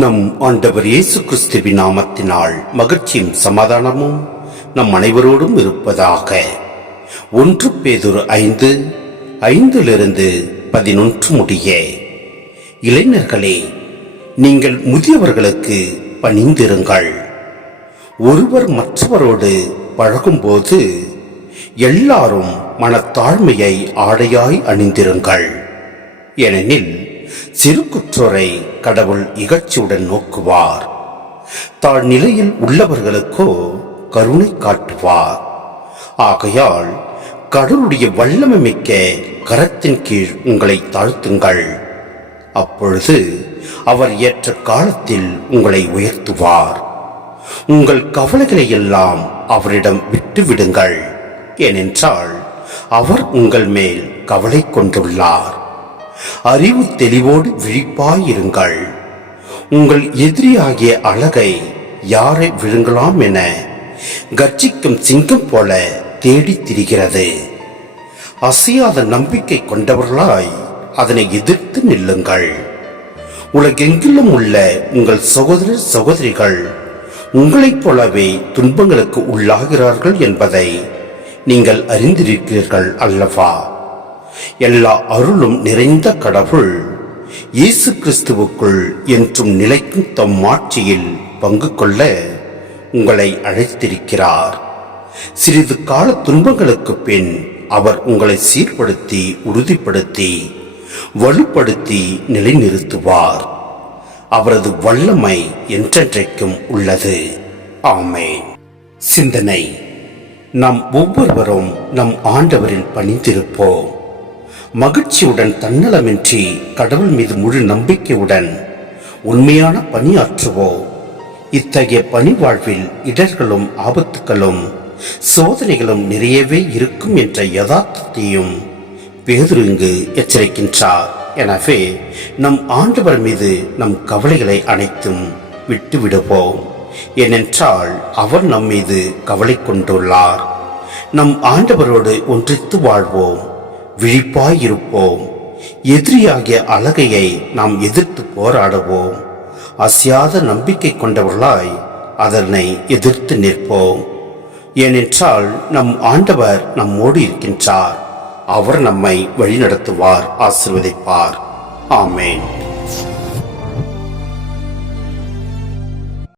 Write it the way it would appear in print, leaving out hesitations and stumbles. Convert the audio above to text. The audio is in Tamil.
நம் ஆண்டவர் இயேசு கிறிஸ்துவின் நாமத்தினால் மகிழ்ச்சியும் சமாதானமும் நம் அனைவரோடும் இருப்பதாக. 1 பேதுரு 5:5-11 முடிய. இளைஞர்களே, நீங்கள் முதியவர்களுக்கு பணிந்திருங்கள். ஒருவர் மற்றவரோடு பழகும்போது எல்லாரும் மனத்தாழ்மையை ஆடையாய் அணிந்திருங்கள். ஏனெனில் சிறு குற்றோரை கடவுள் இகழ்ச்சியுடன் நோக்குவார், தாழ்நிலையில் உள்ளவர்களுக்கோ கருணை காட்டுவார். ஆகையால் கடவுளுடைய வல்லமை மிக்க கரத்தின் கீழ் உங்களை தாழ்த்துங்கள். அப்பொழுது அவர் ஏற்ற காலத்தில் உங்களை உயர்த்துவார். உங்கள் கவலைகளை எல்லாம் அவரிடம் விட்டுவிடுங்கள், ஏனென்றால் அவர் உங்கள் மேல் கவலை கொண்டுள்ளார். அறிவு தெளிவோடு விழிப்பாயிருங்கள். உங்கள் எதிரியாகிய அழகை யாரை விழுங்கலாம் என கர்ஜிக்கும் சிங்கம் போல தேடித் திரிகிறது. அசையாத நம்பிக்கை கொண்டவர்களாய் அதனை எதிர்த்து நில்லுங்கள். உலகெங்கிலும் உள்ள உங்கள் சகோதர சகோதரிகள் உங்களைப் போலவே துன்பங்களுக்கு உள்ளாகிறார்கள் என்பதை நீங்கள் அறிந்திருக்கிறீர்கள் அல்லவா? எல்லா அருளும் நிறைந்த கடவுள் இயேசு கிறிஸ்துவுக்குள் என்றும் நிலைக்கும் தம் ஆட்சியில் பங்கு கொள்ள உங்களை அழைத்திருக்கிறார். சிறிது கால துன்பங்களுக்கு பின் அவர் உங்களை சீர்படுத்தி, உறுதிப்படுத்தி, வலுப்படுத்தி நிலைநிறுத்துவார். அவரது வல்லமை என்றென்றைக்கும் உள்ளது. ஆமென். சிந்தனை: நாம் ஒவ்வொருவரும் நம் ஆண்டவரில் பணிந்திருப்போம். மகிழ்ச்சியுடன், தன்னலமின்றி கடவுள் மீது முழு நம்பிக்கையுடன் உண்மையான பணியாற்றுவோம். இத்தகைய பணி வாழ்வில் இடர்களும் ஆபத்துகளும் சோதனைகளும் நிறையவே இருக்கும் என்ற யதார்த்தத்தையும் பேதுரு இங்கு எச்சரிக்கின்றார். எனவே நம் ஆண்டவர் மீது நம் கவலைகளை அனைத்தும் விட்டுவிடுவோம். ஏனென்றால் அவர் நம் மீது கவலை கொண்டுள்ளார். நம் ஆண்டவரோடு ஒன்றித்து வாழ்வோம், விழிப்பாயிருப்போம். எதிரியாகிய அழகையை நாம் எதிர்த்து போராடுவோம். அசையாத நம்பிக்கை கொண்டவர்களாய் அதனை எதிர்த்து நிற்போம். ஏனென்றால் நம் ஆண்டவர் நம்மோடு இருக்கின்றார். அவர் நம்மை வழிநடத்துவார், ஆசீர்வதிப்பார். ஆமென்.